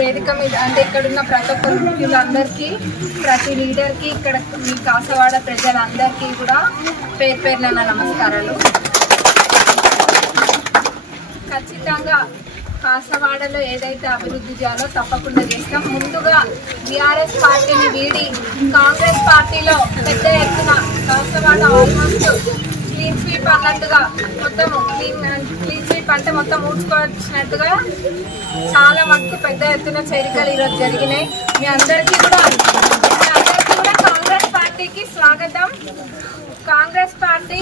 వేదిక మీద అంటే ఇక్కడున్న ప్రతి ఒక్క ముఖ్యులందరికీ, ప్రతి లీడర్కి, ఇక్కడ మీ కాసవాడ ప్రజలందరికీ కూడా పేరు పేరున నమస్కారాలు. ఖచ్చితంగా కాసవాడలో ఏదైతే అభివృద్ధి చేయాలో తప్పకుండా చేస్తాం. ముందుగా టీఆర్ఎస్ పార్టీని వీడి కాంగ్రెస్ పార్టీలో పెద్ద ఎత్తున కాసవాడ ఆల్మోస్ట్ క్లీన్ స్వీప్ అన్నట్టుగా మొత్తం క్లీన్ స్వీప్ అంటే మొత్తం ఊడ్చుకోవచ్చినట్టుగా చాలా మటుకు పెద్ద ఎత్తున చేరికలు ఈరోజు జరిగినాయి. మీ అందరికీ కూడా కాంగ్రెస్ పార్టీకి స్వాగతం. కాంగ్రెస్ పార్టీ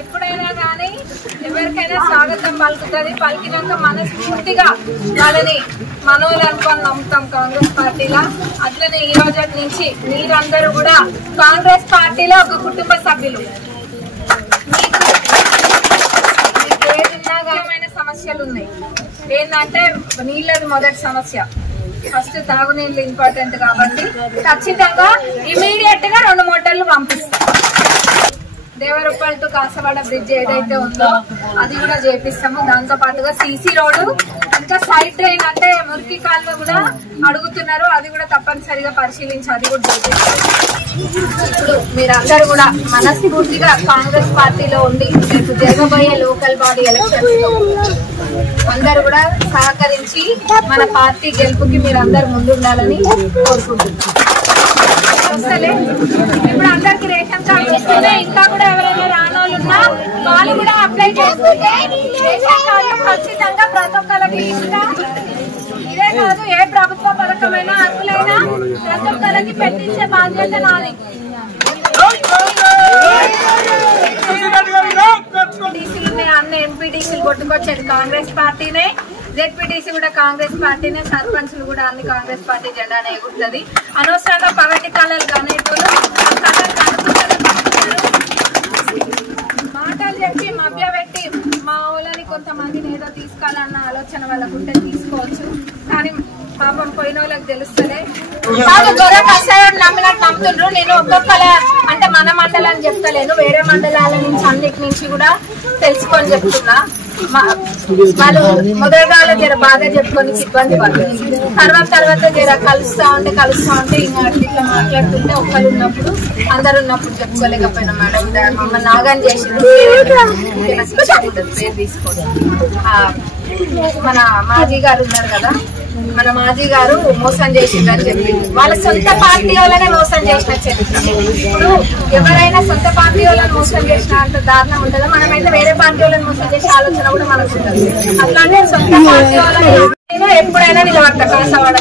ఎప్పుడైనా కానీ ఎవరికైనా స్వాగతం పలుకుతుంది. పలికినాక మనస్ఫూర్తిగా వాళ్ళని మనోళ్ళు అనుకొని నమ్ముతాం కాంగ్రెస్ పార్టీలో. అట్లనే ఈ రోజు నుంచి మీరందరూ కూడా కాంగ్రెస్ పార్టీలో ఒక కుటుంబ సభ్యులు. మీకు ఏదైనా సమస్యలు ఉన్నాయి. ఏంటంటే నీళ్ళది మొదటి సమస్య. ఫస్ట్ తాగునీళ్ళు ఇంపార్టెంట్ కాబట్టి ఖచ్చితంగా ఇమీడియట్ గా 2 మోటార్లు పంపిస్తాం. దేవరపల్లి టు కాసవాడ బ్రిడ్జ్ ఏదైతే ఉందో అది కూడా చేపిస్తాము. దాంతో పాటుగా సీసీ రోడ్డు, ఇంకా సైడ్ డ్రైన్ అంటే మురికి కాలువ కూడా అడుగుతున్నారు. అది కూడా తప్పనిసరిగా పరిశీలించి అది కూడా చేపిస్తాము. ఇప్పుడు మీరందరూ కూడా మనస్ఫూర్తిగా కాంగ్రెస్ పార్టీలో ఉండి రేపు జరగబోయే లోకల్ బాడీ ఎలక్షన్స్ లో అందరూ కూడా సహకరించి మన పార్టీ గెలుపుకి మీరందరూ ముందుండాలని కోరుకుంటున్నాం. ఇప్పుడు అందరికి రేషన్ కార్డు వస్తుంది. ఇంకా కూడా ఎవరైనా రానోళ్ళు ఉన్నా వాళ్ళు కూడా అప్లై చేసుకుంటే రేషన్ కార్డు ఖచ్చితంగా ప్రతి ఒక్కరికి ఇష్టం. ఇదే కాదు, ఏ ప్రభుత్వ పథకమైనా అర్హులైనా ప్రతి ఒక్కరికి పెట్టించే బాధ్యత నాది. అన్ని ఎంపీటీసీలు కొట్టుకొచ్చేది కాంగ్రెస్ పార్టీనే, జెడ్పీటీసీ కూడా కాంగ్రెస్ పార్టీనే, సర్పంచ్లు కూడా అన్ని కాంగ్రెస్ పార్టీ జెండానే ఎగురుతుంది. అనవసరంగా పగటి కళలు కనేటోళ్ళు మాటలు చెప్పి మభ్యపెట్టి మా ఊళ్ళని కొంతమందిని ఏదో తీసుకోవాలన్న ఆలోచన వాళ్ళకు ఉంటే తీసుకోవచ్చు. కానీ పాపం పోయిన వాళ్ళకి తెలుస్తలే. గొర్రె కషాయం నమ్మినట్టు నమ్ముతుండ్రు. నేను ఒక్కొక్కల అంటే మన మండలాన్ని చెప్తలేను, వేరే మండలాల నుంచి అన్నిటి నుంచి కూడా తెలుసుకొని చెప్తున్నా. వాళ్ళు మొదటిగా జర బాగా చెప్పుకొని ఇబ్బంది పడుతుంది. తర్వాత జర కలుస్తా ఉంటే ఇంకా ఇట్లా మాట్లాడుతుంటే ఒక్కరు ఉన్నప్పుడు అందరు ఉన్నప్పుడు చెప్పుకోలేకపోయినా మేడం మమ్మల్ని నాగని చేసిన పేరు తీసుకోండి. మన మాజీ గారు ఉన్నారు కదా, మన మాజీ గారు మోసం చేసిందని చెప్పి వాళ్ళ సొంత పార్టీ వాళ్ళనే మోసం చేసిన చరిత్ర. ఇప్పుడు ఎవరైనా సొంత పార్టీ వాళ్ళని మోసం చేసిన అంత దారుణం ఉంటుందో, మనమైతే వేరే పార్టీ వాళ్ళని మోసం చేసే ఆలోచన కూడా మనకు ఉంటుంది. అట్లానే సొంత పార్టీ వాళ్ళని ఎప్పుడైనా నిలబడతా కాసవాడ.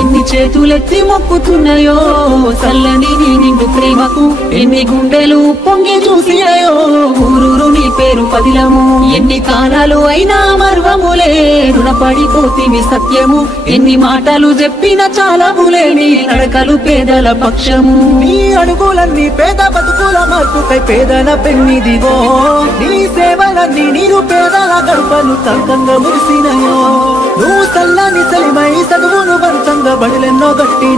ఎన్ని చేతులెత్తి మొక్కుతున్నాయో చల్లని నీ నిండు ప్రేమకు, ఎన్ని గుండెలు పొంగి చూసినాయో ఊరూరు నీ పేరు పదిలము. ఎన్ని కాలాలు అయినా మర్వములే రుణపడిపోతివి సత్యము, ఎన్ని మాటలు చెప్పిన చాలములే నీ నడకలు పేదల పక్షము. నీ అడుగులన్నీ పేద బతుకుల మార్పుకై పేదల పెన్నిదిగో, నీ సేవలన్నీ నీరు పేదల గడపలు తల్కంగా మురిసినయో. నువ్వు చల్లని చలిమై చదువును వంతంగా బడులెన్నో గట్టి